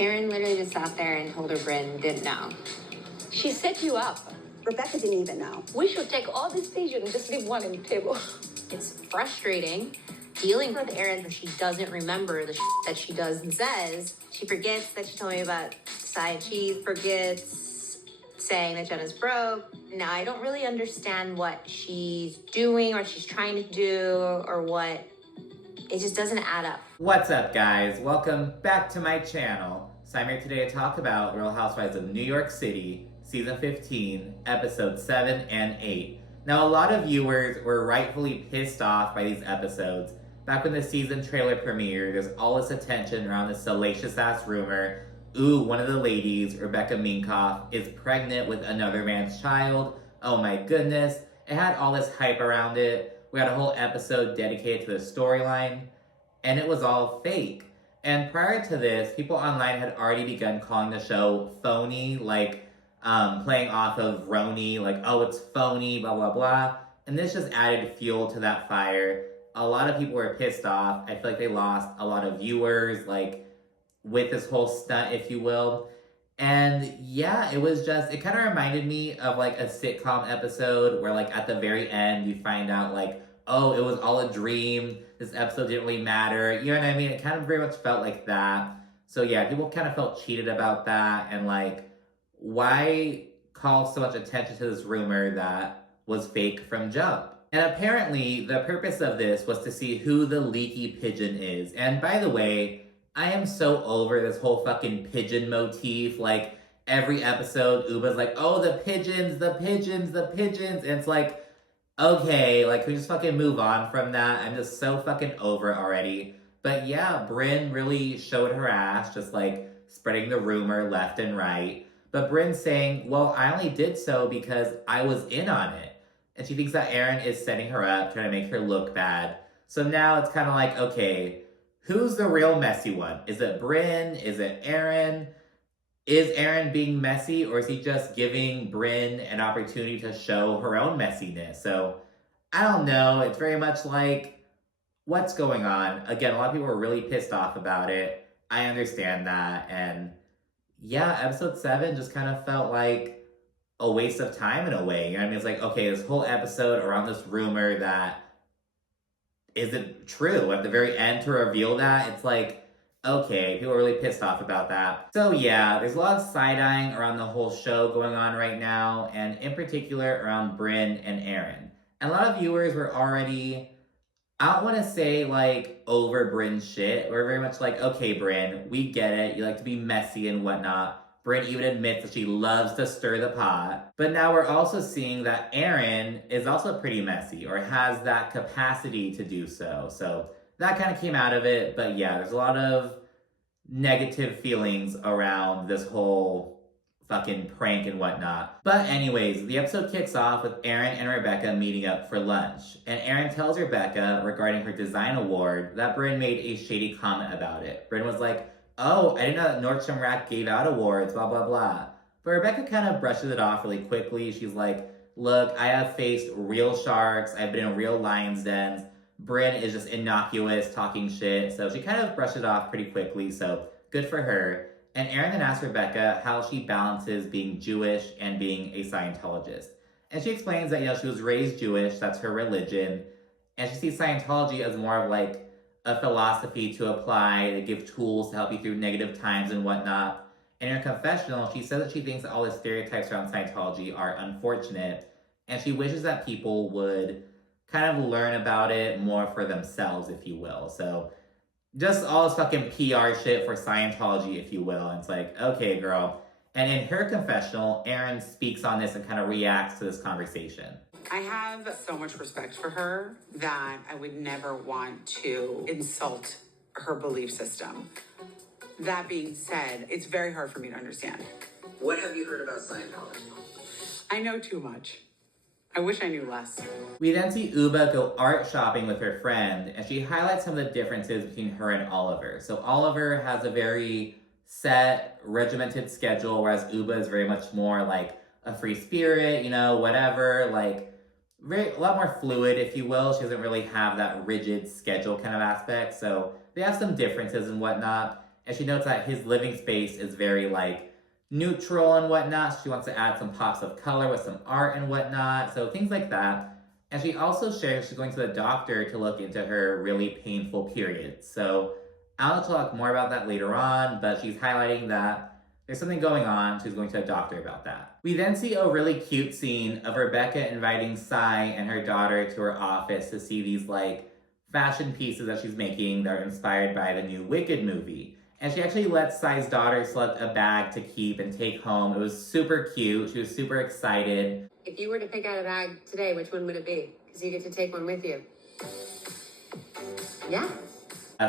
Erin literally just sat there and told her Brynn didn't know. She set you up. Rebecca didn't even know. We should take all these pigeons and just leave one on the table. It's frustrating dealing with Erin that she doesn't remember the that she does and says. She forgets that she told me about side cheese, forgets saying that Jenna's broke. Now I don't really understand what she's doing or she's trying to do or what. It just doesn't add up. What's up, guys? Welcome back to my channel. So I'm here today to talk about Real Housewives of New York City, Season 15, Episodes 7 and 8. Now, a lot of viewers were rightfully pissed off by these episodes. Back when the season trailer premiered, there's all this attention around this salacious-ass rumor. Ooh, one of the ladies, Rebecca Minkoff, is pregnant with another man's child. Oh my goodness. It had all this hype around it. We had a whole episode dedicated to the storyline, and it was all fake. And prior to this, people online had already begun calling the show phony, like playing off of RHONY, like, oh, it's phony, blah, blah, blah. And this just added fuel to that fire. A lot of people were pissed off. I feel like they lost a lot of viewers, like, with this whole stunt, if you will. And yeah, it was just, it kind of reminded me of like a sitcom episode where like at the very end you find out like, oh, it was all a dream. This episode didn't really matter. You know what I mean? It kind of very much felt like that. So yeah, people kind of felt cheated about that. And like, why call so much attention to this rumor that was fake from jump? And apparently the purpose of this was to see who the leaky pigeon is. And by the way, I am so over this whole fucking pigeon motif. Like, every episode, Uba's like, oh, the pigeons, the pigeons, the pigeons. And it's like, okay, like, can we just fucking move on from that? I'm just so fucking over it already. But yeah, Brynn really showed her ass, just like spreading the rumor left and right. But Brynn's saying, well, I only did so because I was in on it. And she thinks that Erin is setting her up, trying to make her look bad. So now it's kind of like, okay, who's the real messy one? Is it Brynn? Is it Erin? Is Erin being messy, or is he just giving Brynn an opportunity to show her own messiness? So, I don't know. It's very much like, what's going on? Again, a lot of people were really pissed off about it. I understand that. And yeah, episode 7 just kind of felt like a waste of time in a way. You know what I mean? It's like, okay, this whole episode around this rumor that is it true? At the very end to reveal that, it's like, okay, people are really pissed off about that. So yeah, there's a lot of side-eyeing around the whole show going on right now, and in particular around Brynn and Erin. And a lot of viewers were already, I don't want to say like over Brynn's shit. We're very much like, okay, Brynn, we get it. You like to be messy and whatnot. Brynn even admits that she loves to stir the pot. But now we're also seeing that Erin is also pretty messy, or has that capacity to do so. So that kind of came out of it. But yeah, there's a lot of negative feelings around this whole fucking prank and whatnot. But anyways, the episode kicks off with Erin and Rebecca meeting up for lunch. And Erin tells Rebecca regarding her design award that Brynn made a shady comment about it. Brynn was like, oh, I didn't know that Nordstrom Rack gave out awards, blah, blah, blah. But Rebecca kind of brushes it off really quickly. She's like, look, I have faced real sharks. I've been in real lion's dens. Brynn is just innocuous, talking shit. So she kind of brushed it off pretty quickly, so good for her. And Erin then asks Rebecca how she balances being Jewish and being a Scientologist. And she explains that, you know, she was raised Jewish, that's her religion. And she sees Scientology as more of like a philosophy to apply, to give tools to help you through negative times and whatnot. In her confessional, she says that she thinks that all the stereotypes around Scientology are unfortunate, and she wishes that people would kind of learn about it more for themselves, if you will. So just all this fucking PR shit for Scientology, if you will. And it's like, okay, girl. And in her confessional, Erin speaks on this and kind of reacts to this conversation. I have so much respect for her that I would never want to insult her belief system. That being said, it's very hard for me to understand. What have you heard about Scientology? I know too much. I wish I knew less. We then see Uba go art shopping with her friend, and she highlights some of the differences between her and Oliver. So Oliver has a very set, regimented schedule, whereas Uba is very much more like a free spirit, you know, whatever, like a lot more fluid, if you will. She doesn't really have that rigid schedule kind of aspect. So they have some differences and whatnot. And she notes that his living space is very like neutral and whatnot. She wants to add some pops of color with some art and whatnot. So things like that. And she also shares she's going to the doctor to look into her really painful periods. So I'll talk more about that later on, but she's highlighting that there's something going on. She's going to a doctor about that. We then see a really cute scene of Rebecca inviting Sai and her daughter to her office to see these like fashion pieces that she's making that are inspired by the new Wicked movie. And she actually lets Sai's daughter select a bag to keep and take home. It was super cute. She was super excited. If you were to pick out a bag today, which one would it be? Because you get to take one with you. Yeah.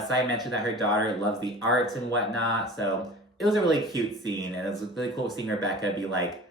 Sai mentioned that her daughter loves the arts and whatnot, so it was a really cute scene, and it was really cool seeing Rebecca be like,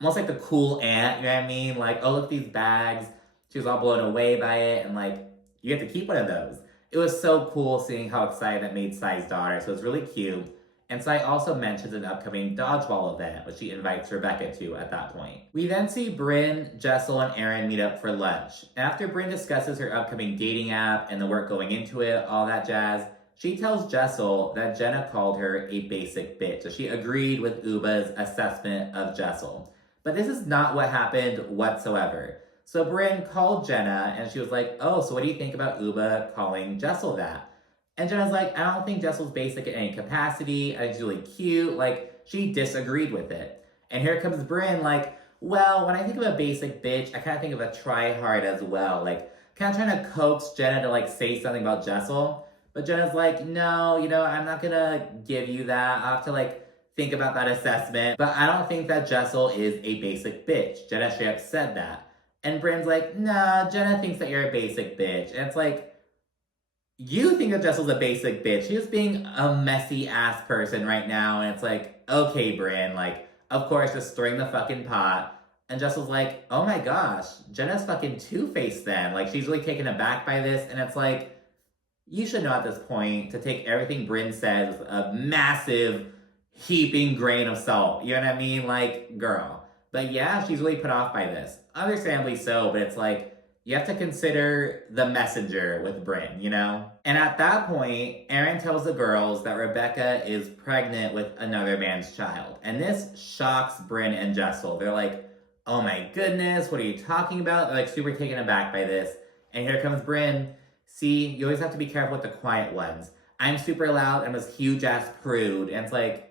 almost like the cool aunt, you know what I mean? Like, oh, look at these bags. She was all blown away by it, and like, you get to keep one of those. It was so cool seeing how excited that made Sai's daughter, so it's really cute. And Sai also mentions an upcoming dodgeball event, which she invites Rebecca to at that point. We then see Brynn, Jessel, and Erin meet up for lunch. And after Brynn discusses her upcoming dating app and the work going into it, all that jazz, she tells Jessel that Jenna called her a basic bitch. So she agreed with Uba's assessment of Jessel. But this is not what happened whatsoever. So Brynn called Jenna and she was like, oh, so what do you think about Uba calling Jessel that? And Jenna's like, I don't think Jessel's basic in any capacity. I think she's really cute. Like, she disagreed with it. And here comes Brynn like, well, when I think of a basic bitch, I kind of think of a try-hard as well. Like, kind of trying to coax Jenna to like say something about Jessel. But Jenna's like, no, I'm not gonna give you that. I'll have to like think about that assessment. But I don't think that Jessel is a basic bitch. Jenna straight up said that. And Brynn's like, nah, Jenna thinks that you're a basic bitch. And it's like, you think that Jessel's a basic bitch. She's being a messy ass person right now. And it's like, okay, Brynn, like, of course, just stirring the fucking pot. And Jessel's like, oh my gosh, Jenna's fucking two-faced then. Like, she's really taken aback by this. And it's like, you should know at this point to take everything Brynn says with a massive heaping grain of salt. You know what I mean? Like, girl. But yeah, she's really put off by this. Understandably so, but it's like, you have to consider the messenger with Brynn, And at that point, Erin tells the girls that Rebecca is pregnant with another man's child. And this shocks Brynn and Jessel. They're like, oh my goodness, what are you talking about? They're like super taken aback by this. And here comes Brynn. See, you always have to be careful with the quiet ones. I'm super loud and this huge ass prude. And it's like,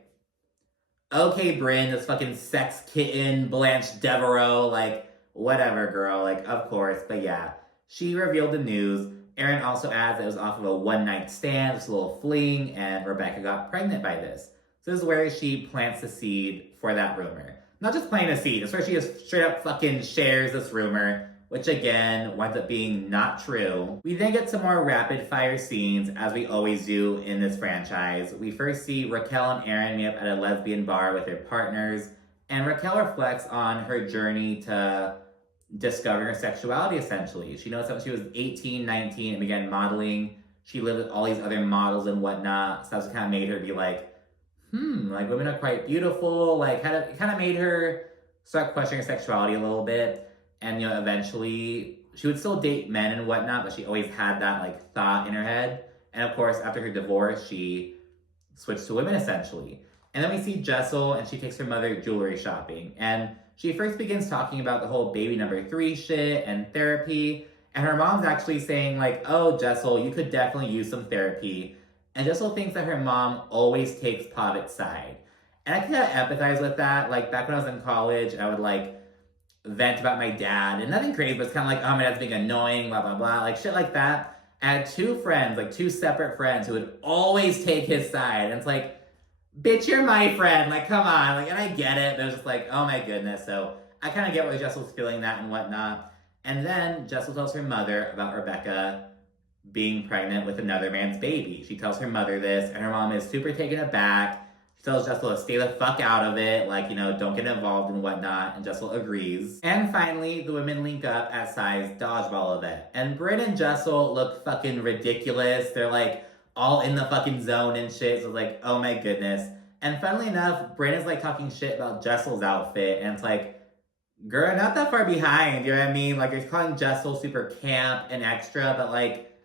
okay, Brynn, this fucking sex kitten, Blanche Devereaux, like, whatever, girl, like, of course. But yeah, she revealed the news. Erin also adds that it was off of a one-night stand, just a little fling, and Rebecca got pregnant by this. So this is where she plants the seed for that rumor. Not just planting a seed, it's where she just straight up fucking shares this rumor, which again, winds up being not true. We then get some more rapid-fire scenes, as we always do in this franchise. We first see Raquel and Erin meet up at a lesbian bar with their partners, and Raquel reflects on her journey to discovering her sexuality, essentially. She knows that when she was 18, 19, and began modeling, she lived with all these other models and whatnot, so that's what kind of made her be like, like, women are quite beautiful, like, it kind of made her start questioning her sexuality a little bit, and, eventually, she would still date men and whatnot, but she always had that, like, thought in her head, and of course, after her divorce, she switched to women, essentially. And then we see Jessel, and she takes her mother jewelry shopping, and she first begins talking about the whole baby number 3 shit and therapy. And her mom's actually saying like, oh, Jessel, you could definitely use some therapy. And Jessel thinks that her mom always takes Pavik's side. And I kind of empathize with that. Like back when I was in college, I would like vent about my dad. And nothing crazy, but it's kind of like, oh, my dad's being annoying, blah, blah, blah. Like shit like that. I had 2 friends, like 2 separate friends who would always take his side. And it's like, bitch, you're my friend, like, come on, like, and I get it, but it was just like, oh my goodness, so I kind of get why Jessel's feeling that and whatnot, and then Jessel tells her mother about Rebecca being pregnant with another man's baby. She tells her mother this, and her mom is super taken aback. She tells Jessel to stay the fuck out of it, like, don't get involved and whatnot, and Jessel agrees. And finally, the women link up at Sai's dodgeball event, and Brynn and Jessel look fucking ridiculous. They're like, all in the fucking zone and shit, so like, oh my goodness. And funnily enough, Brynn is like talking shit about Jessel's outfit, and it's like, girl, not that far behind, you know what I mean? Like, you're calling Jessel super camp and extra, but like,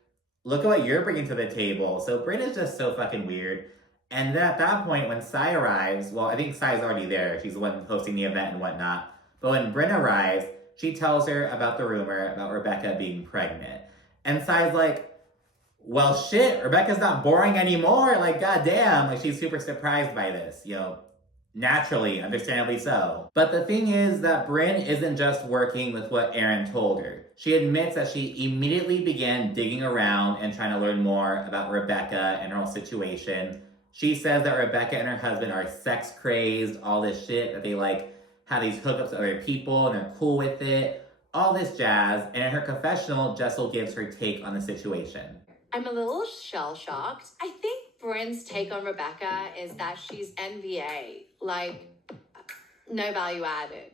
look at what you're bringing to the table. So Brynn is just so fucking weird. And then at that point, when Sai arrives, well, I think Sai's already there. She's the one hosting the event and whatnot. But when Brynn arrives, she tells her about the rumor about Rebecca being pregnant. And Sai's like, well, shit, Rebecca's not boring anymore. Like, goddamn. Like, she's super surprised by this, naturally, understandably so. But the thing is that Brynn isn't just working with what Erin told her. She admits that she immediately began digging around and trying to learn more about Rebecca and her whole situation. She says that Rebecca and her husband are sex crazed, all this shit, that they have these hookups with other people and they're cool with it, all this jazz. And in her confessional, Jessel gives her take on the situation. I'm a little shell-shocked. I think Brynn's take on Rebecca is that she's NBA, no value added,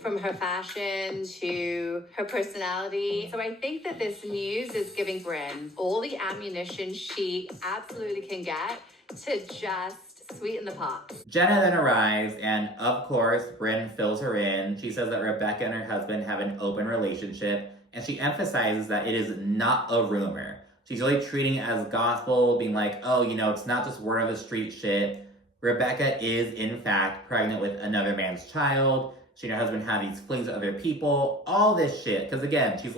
from her fashion to her personality. So I think that this news is giving Brynn all the ammunition she absolutely can get to just sweeten the pot. Jenna then arrives, and of course, Brynn fills her in. She says that Rebecca and her husband have an open relationship, and she emphasizes that it is not a rumor. She's really treating it as gospel, being like, oh, it's not just word of the street shit. Rebecca is, in fact, pregnant with another man's child. She and her husband have these flings with other people, all this shit. Because again, she's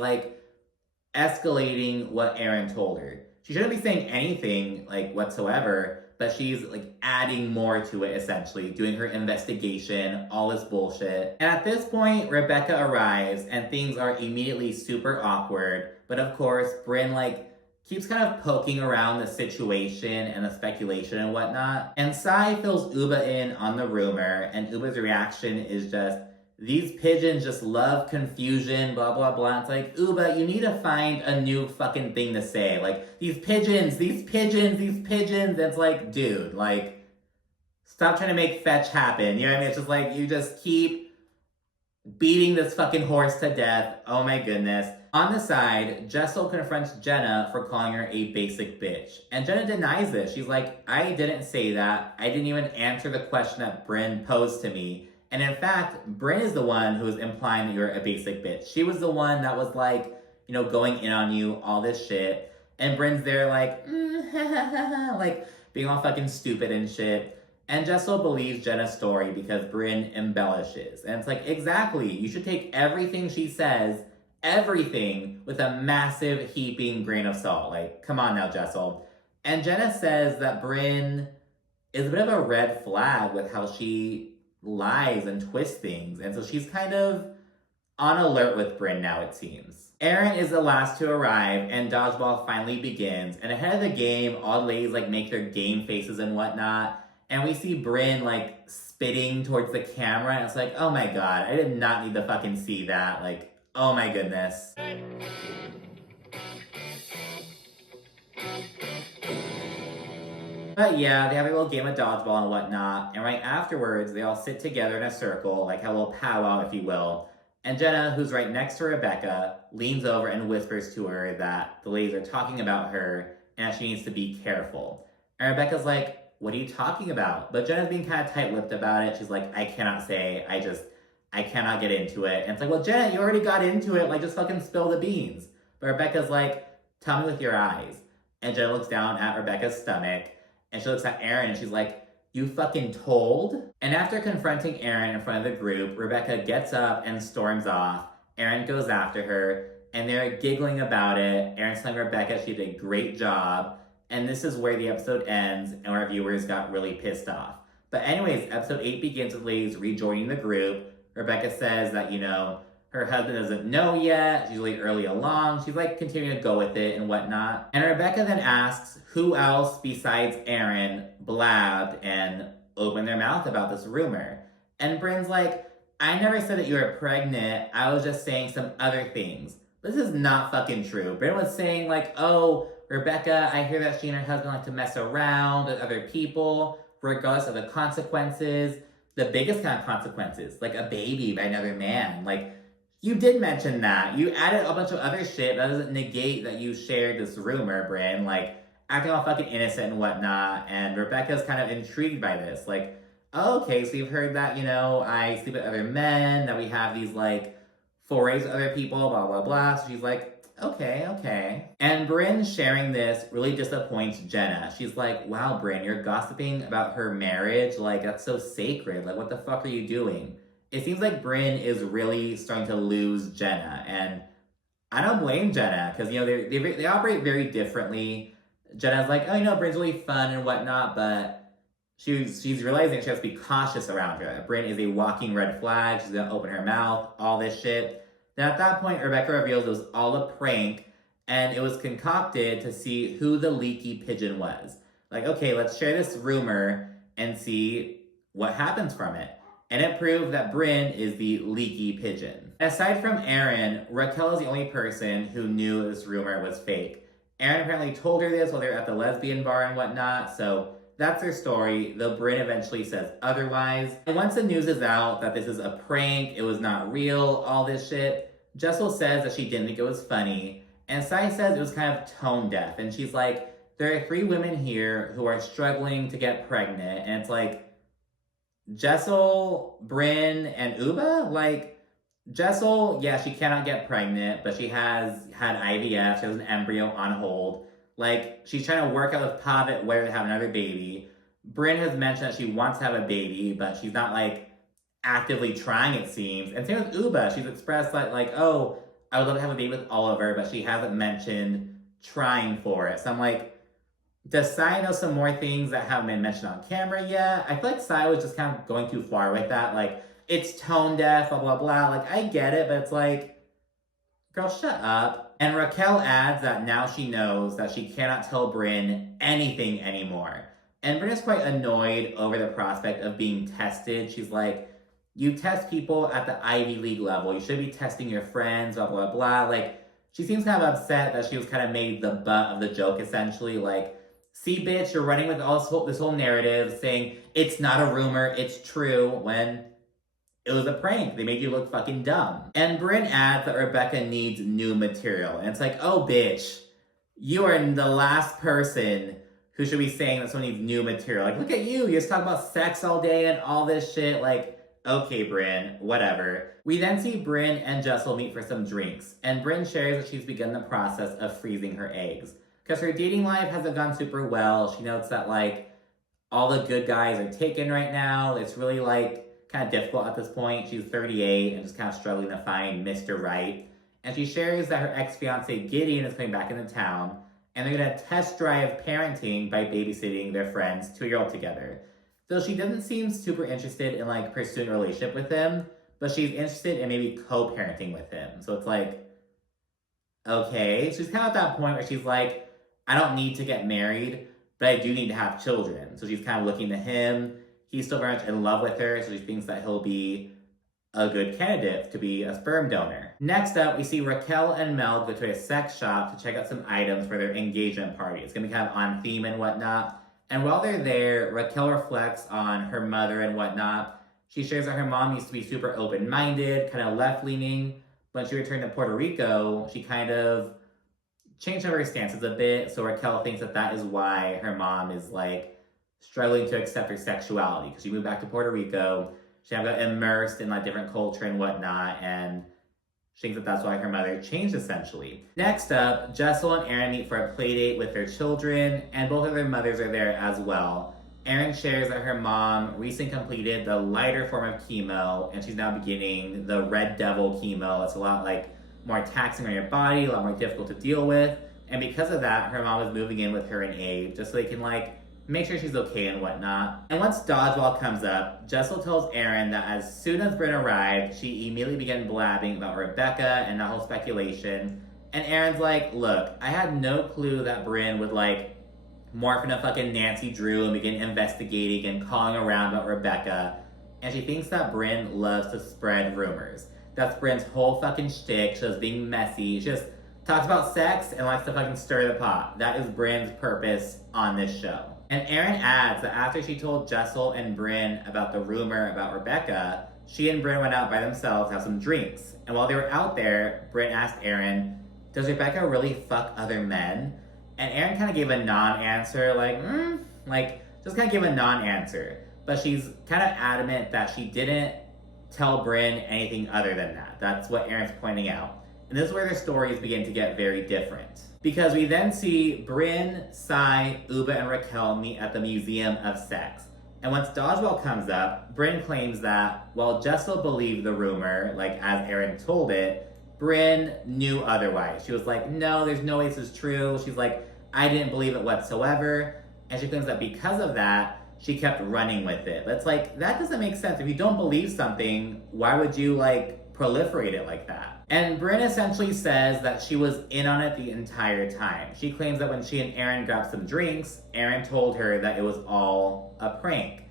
escalating what Erin told her. She shouldn't be saying anything whatsoever, but she's adding more to it, essentially, doing her investigation, all this bullshit. And at this point, Rebecca arrives and things are immediately super awkward. But of course, Brynn keeps kind of poking around the situation and the speculation and whatnot. And Sai fills Uba in on the rumor, and Uba's reaction is just, these pigeons just love confusion, blah, blah, blah. It's like, Uba, you need to find a new fucking thing to say. These pigeons. And it's like, dude, stop trying to make fetch happen. You know what I mean? It's just you just keep beating this fucking horse to death. Oh my goodness. On the side, Jessel confronts Jenna for calling her a basic bitch. And Jenna denies this. She's like, I didn't say that. I didn't even answer the question that Brynn posed to me. And in fact, Brynn is the one who is implying that you're a basic bitch. She was the one that was going in on you, all this shit. And Brynn's there being all fucking stupid and shit. And Jessel believes Jenna's story because Brynn embellishes. And it's exactly, you should take everything she says, everything, with a massive heaping grain of salt. Come on now, Jessel. And Jenna says that Brynn is a bit of a red flag with how she lies and twists things. And so she's kind of on alert with Brynn now, it seems. Erin is the last to arrive, and dodgeball finally begins. And ahead of the game, all the ladies make their game faces and whatnot. And we see Brynn spitting towards the camera. And it's oh my god, I did not need to fucking see that. Oh my goodness. But yeah, they have a little game of dodgeball and whatnot. And right afterwards, they all sit together in a circle, have a little powwow, if you will. And Jenna, who's right next to Rebecca, leans over and whispers to her that the ladies are talking about her and that she needs to be careful. And Rebecca's like, what are you talking about? But Jenna's being kind of tight-lipped about it. She's like, I cannot say, I cannot get into it. And it's well, Jenna, you already got into it. Just fucking spill the beans. But Rebecca's like, tell me with your eyes. And Jenna looks down at Rebecca's stomach. And she looks at Erin and she's like, you fucking told? And after confronting Erin in front of the group, Rebecca gets up and storms off. Erin goes after her. And they're giggling about it. Erin's telling Rebecca she did a great job. And this is where the episode ends. And our viewers got really pissed off. But anyways, episode 8 begins with ladies rejoining the group. Rebecca says that, her husband doesn't know yet. She's really early along. She's continuing to go with it and whatnot. And Rebecca then asks who else besides Erin blabbed and opened their mouth about this rumor. And Brynn's like, I never said that you were pregnant. I was just saying some other things. This is not fucking true. Brynn was saying oh, Rebecca, I hear that she and her husband like to mess around with other people, regardless of the consequences. The biggest kind of consequences, a baby by another man. You did mention that. You added a bunch of other shit that doesn't negate that you shared this rumor, Brynn. Acting all fucking innocent and whatnot. And Rebecca's kind of intrigued by this. Oh, okay, so you've heard that, I sleep with other men, that we have these, forays with other people, blah, blah, blah. So she's like, Okay. And Brynn sharing this really disappoints Jenna. She's like, wow, Brynn, you're gossiping about her marriage? Like, that's so sacred. Like, what the fuck are you doing? It seems like Brynn is really starting to lose Jenna. And I don't blame Jenna, because, you know, they operate very differently. Jenna's like, oh, you know, Brynn's really fun and whatnot, but she's realizing she has to be cautious around her. Brynn is a walking red flag. She's gonna open her mouth, all this shit. Then at that point, Rebecca reveals it was all a prank, and it was concocted to see who the leaky pigeon was. Like, okay, let's share this rumor and see what happens from it. And it proved that Brynn is the leaky pigeon. Aside from Erin, Raquel is the only person who knew this rumor was fake. Erin apparently told her this while they were at the lesbian bar and whatnot, so that's her story, though Brynn eventually says otherwise. And once the news is out that this is a prank, it was not real, all this shit, Jessel says that she didn't think it was funny, and Sai says it was kind of tone deaf, and she's like, there are 3 women here who are struggling to get pregnant, and it's like, Jessel, Brynn, and Uba? Like, Jessel, yeah, she cannot get pregnant, but she has had IVF, she has an embryo on hold. Like, she's trying to work out with Pavitt whether to have another baby. Brynn has mentioned that she wants to have a baby, but she's not, like, actively trying, it seems. And same with Uba. She's expressed that, like, oh, I would love to have a baby with Oliver, but she hasn't mentioned trying for it. So I'm like, does Sai know some more things that haven't been mentioned on camera yet? I feel like Sai was just kind of going too far with that. Like, it's tone deaf, blah, blah, blah. Like, I get it, but it's like, girl, shut up. And Raquel adds that now she knows that she cannot tell Brynn anything anymore. And Brynn is quite annoyed over the prospect of being tested. She's like, you test people at the Ivy League level. You should be testing your friends, blah, blah, blah. Like, she seems kind of upset that she was kind of made the butt of the joke, essentially. Like, see, bitch, you're running with this whole narrative saying it's not a rumor, it's true, when it was a prank. They made you look fucking dumb. And Brynn adds that Rebecca needs new material. And it's like, oh, bitch, you are the last person who should be saying that someone needs new material. Like, look at you. You just talk about sex all day and all this shit. Like, okay, Brynn, whatever. We then see Brynn and Jessel meet for some drinks. And Brynn shares that she's begun the process of freezing her eggs. Because her dating life hasn't gone super well. She notes that, like, all the good guys are taken right now. It's really, like, kind of difficult at this point. She's 38 and just kind of struggling to find Mr. Right. And she shares that her ex-fiance Gideon is coming back into town, and they're going to test drive parenting by babysitting their friend's 2-year-old together. So she doesn't seem super interested in, like, pursuing a relationship with him, but she's interested in maybe co-parenting with him. So it's like, okay. She's kind of at that point where she's like, I don't need to get married, but I do need to have children. So she's kind of looking to him. He's still very much in love with her, so she thinks that he'll be a good candidate to be a sperm donor. Next up, we see Raquel and Mel go to a sex shop to check out some items for their engagement party. It's gonna be kind of on theme and whatnot. And while they're there, Raquel reflects on her mother and whatnot. She shares that her mom used to be super open-minded, kind of left-leaning. When she returned to Puerto Rico, she kind of changed her stances a bit. So Raquel thinks that that is why her mom is, like, struggling to accept her sexuality, because she moved back to Puerto Rico. She got immersed in, like, different culture and whatnot, and she thinks that that's why her mother changed, essentially. Next up, Jessel and Erin meet for a play date with their children, and both of their mothers are there as well. Erin shares that her mom recently completed the lighter form of chemo, and she's now beginning the Red Devil chemo. It's a lot, like, more taxing on your body, a lot more difficult to deal with, and because of that, her mom is moving in with her and Abe, just so they can, like, make sure she's okay and whatnot. And once Dodgeball comes up, Jessel tells Erin that as soon as Brynn arrived, she immediately began blabbing about Rebecca and that whole speculation. And Erin's like, look, I had no clue that Brynn would, like, morph into fucking Nancy Drew and begin investigating and calling around about Rebecca. And she thinks that Brynn loves to spread rumors. That's Brynn's whole fucking shtick. She loves being messy. She just talks about sex and likes to fucking stir the pot. That is Brynn's purpose on this show. And Erin adds that after she told Jessel and Brynn about the rumor about Rebecca, she and Brynn went out by themselves to have some drinks. And while they were out there, Brynn asked Erin, does Rebecca really fuck other men? And Erin kind of gave a non-answer, just kind of gave a non-answer. But she's kind of adamant that she didn't tell Brynn anything other than that. That's what Erin's pointing out. And And this is where their stories begin to get very different. Because we then see Brynn, Sai, Uba, and Raquel meet at the Museum of Sex. And once Dodgeball comes up, Brynn claims that while Jessel believed the rumor, like as Erin told it, Brynn knew otherwise. She was like, no, there's no way this is true. She's like, I didn't believe it whatsoever. And she claims that because of that, she kept running with it. But it's like, that doesn't make sense. If you don't believe something, why would you like proliferate it like that? And Brynn essentially says that she was in on it the entire time. She claims that when she and Erin grabbed some drinks, Erin told her that it was all a prank.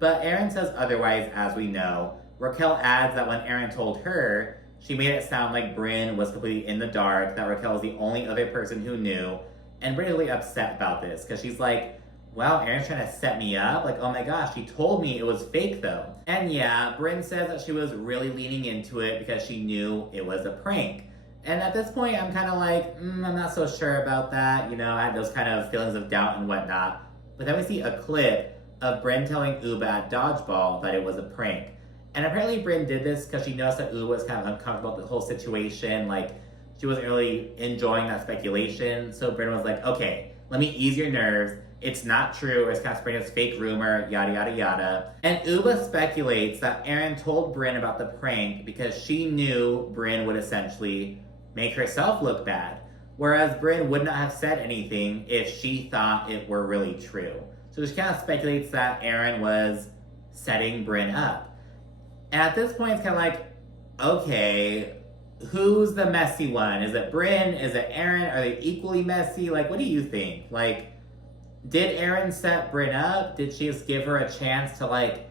But Erin says otherwise, as we know. Raquel adds that when Erin told her, she made it sound like Brynn was completely in the dark, that Raquel was the only other person who knew. And Brynn is really upset about this, because she's like, wow, Erin's trying to set me up? Like, oh my gosh, she told me it was fake though. And yeah, Brynn says that she was really leaning into it because she knew it was a prank. And at this point, I'm kind of like, I'm not so sure about that. You know, I had those kind of feelings of doubt and whatnot. But then we see a clip of Brynn telling Uba at Dodgeball that it was a prank. And apparently Brynn did this because she noticed that Uba was kind of uncomfortable with the whole situation. Like, she wasn't really enjoying that speculation. So Brynn was like, okay, let me ease your nerves. It's not true, or it's kind of spreading this fake rumor, yada, yada, yada. And Uba speculates that Erin told Brynn about the prank because she knew Brynn would essentially make herself look bad. Whereas Brynn would not have said anything if she thought it were really true. So she kind of speculates that Erin was setting Brynn up. And at this point, it's kind of like, okay, who's the messy one? Is it Brynn? Is it Erin? Are they equally messy? Like, what do you think? Like, did Erin set Brynn up? Did she just give her a chance to, like,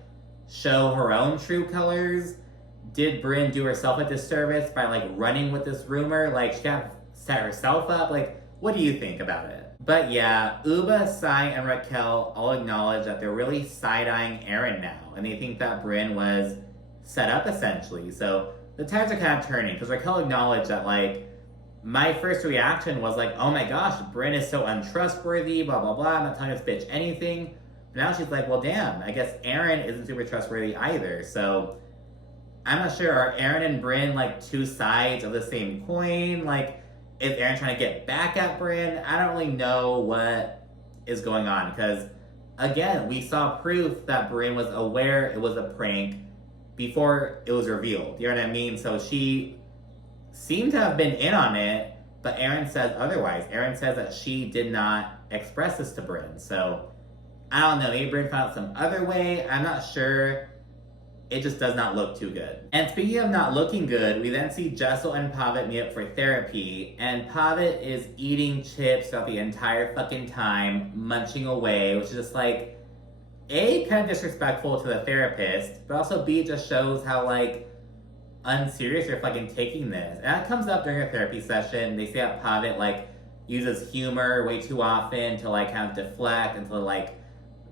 show her own true colors? Did Brynn do herself a disservice by, like, running with this rumor? Like, she kind of set herself up? Like, what do you think about it? But yeah, Uba, Sai, and Raquel all acknowledge that they're really side-eyeing Erin now. And they think that Brynn was set up, essentially. So the tides are kind of turning. Because Raquel acknowledged that, like, my first reaction was like, oh my gosh, Brynn is so untrustworthy, blah, blah, blah. I'm not telling this bitch anything. But now she's like, well, damn, I guess Erin isn't super trustworthy either. So I'm not sure. Are Erin and Brynn like two sides of the same coin? Like, is Erin trying to get back at Brynn? I don't really know what is going on. Because, again, we saw proof that Brynn was aware it was a prank before it was revealed. You know what I mean? So she seemed to have been in on it, but Erin says otherwise. Erin says that she did not express this to Brynn. So, I don't know. Maybe Brynn found out some other way. I'm not sure. It just does not look too good. And speaking of not looking good, we then see Jessel and Pavit meet up for therapy, and Pavit is eating chips throughout the entire fucking time, munching away, which is just like, A, kind of disrespectful to the therapist, but also B, just shows how, like, unserious you're fucking taking this. And that comes up during a therapy session. They say that Pavit, like, uses humor way too often to, like, kind of deflect and to, like,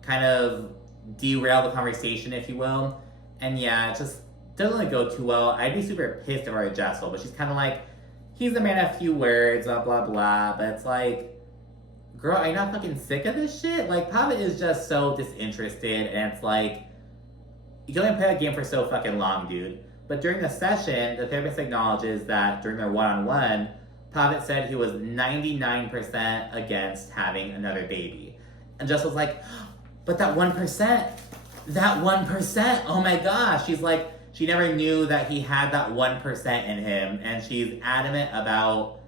kind of derail the conversation, if you will. And yeah, it just doesn't really go too well. I'd be super pissed if I were Jessel, but she's kind of like, he's the man of few words, blah, blah, blah. But it's like, girl, are you not fucking sick of this shit? Like, Pavit is just so disinterested, and it's like, you can only play that game for so fucking long, dude. But during the session, the therapist acknowledges that during their one-on-one, Pavit said he was 99% against having another baby. And Jessel's like, but that 1%, oh my gosh. She's like, she never knew that he had that 1% in him, and she's adamant about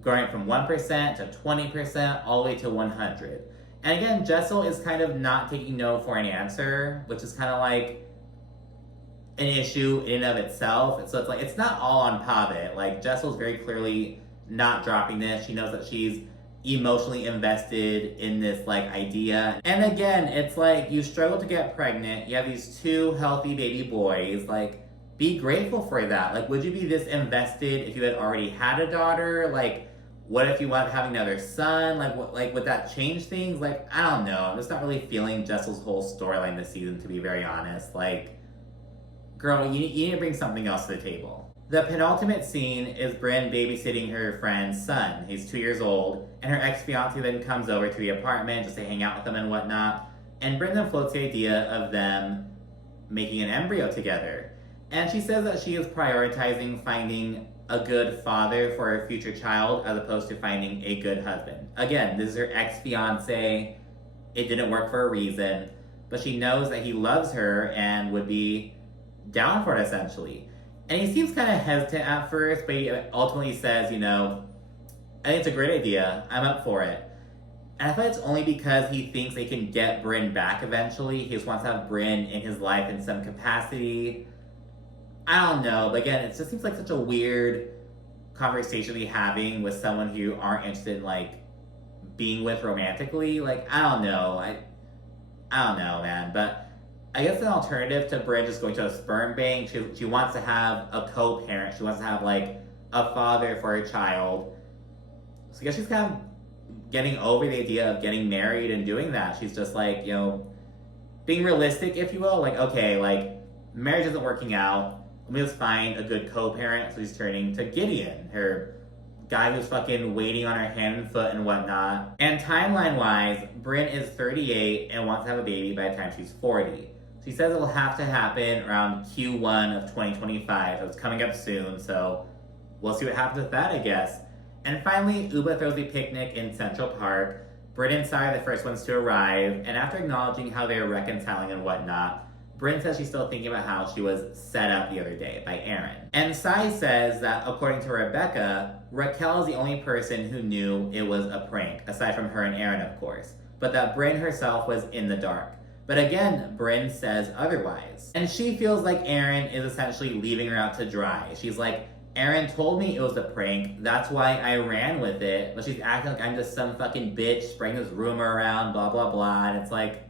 going from 1% to 20%, all the way to 100. And again, Jessel is kind of not taking no for an answer, which is kind of like an issue in and of itself. And so it's like, it's not all on Pavit. Like, Jessel's very clearly not dropping this. She knows that she's emotionally invested in this, like, idea. And again, it's like, you struggle to get pregnant, you have these two healthy baby boys, like, be grateful for that. Like, would you be this invested if you had already had a daughter? Like, what if you wound up having another son? Like, what, like, would that change things? Like, I don't know. I'm just not really feeling Jessel's whole storyline this season, to be very honest. Like, girl, you need to bring something else to the table. The penultimate scene is Brynn babysitting her friend's son. He's 2 years old, and her ex-fiance then comes over to the apartment just to hang out with them and whatnot. And Brynn then floats the idea of them making an embryo together. And she says that she is prioritizing finding a good father for her future child as opposed to finding a good husband. Again, this is her ex-fiance. It didn't work for a reason, but she knows that he loves her and would be down for it essentially. And he seems kind of hesitant at first, but he ultimately says, you know, I think it's a great idea. I'm up for it. And I feel it's only because he thinks they can get Brynn back eventually. He just wants to have Brynn in his life in some capacity. I don't know, but again, it just seems like such a weird conversation to be having with someone who you aren't interested in, like, being with romantically. Like, I don't know. I don't know, man. But I guess an alternative to Brynn just going to a sperm bank, she wants to have a co-parent. She wants to have, like, a father for her child. So I guess she's kind of getting over the idea of getting married and doing that. She's just like, you know, being realistic, if you will. Like, okay, like, marriage isn't working out. Let me just find a good co-parent. So she's turning to Gideon, her guy who's fucking waiting on her hand and foot and whatnot. And timeline-wise, Brynn is 38 and wants to have a baby by the time she's 40. She says it'll have to happen around Q1 of 2025. So it's coming up soon, so we'll see what happens with that, I guess. And finally, Uba throws a picnic in Central Park. Brynn and Sai are the first ones to arrive, and after acknowledging how they're reconciling and whatnot, Brynn says she's still thinking about how she was set up the other day by Erin. And Sai says that, according to Rebecca, Raquel is the only person who knew it was a prank, aside from her and Erin, of course, but that Brynn herself was in the dark. But again, Brynn says otherwise. And she feels like Erin is essentially leaving her out to dry. She's like, Erin told me it was a prank, that's why I ran with it, but she's acting like I'm just some fucking bitch spreading this rumor around, blah, blah, blah, and it's like,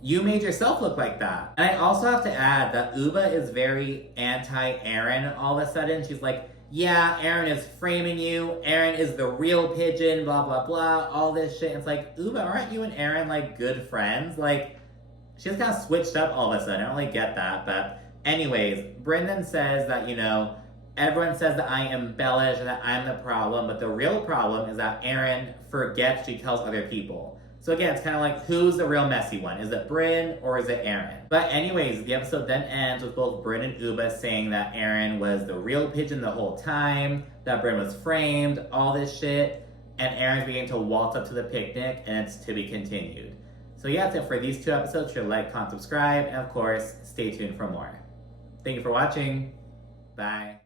you made yourself look like that. And I also have to add that Uba is very anti-Erin all of a sudden. She's like, yeah, Erin is framing you, Erin is the real pigeon, blah, blah, blah, all this shit. It's like, Uba, aren't you and Erin, like, good friends? Like, she just kind of switched up all of a sudden. I don't really get that, but anyways, Brendan says that, you know, everyone says that I embellish and that I'm the problem, but the real problem is that Erin forgets she tells other people. So again, it's kind of like, who's the real messy one? Is it Brynn or is it Erin? But anyways, the episode then ends with both Brynn and Uba saying that Erin was the real pigeon the whole time, that Brynn was framed, all this shit, and Erin's beginning to waltz up to the picnic, and it's to be continued. So yeah, that's it for these two episodes. Sure to like, comment, subscribe, and of course, stay tuned for more. Thank you for watching. Bye.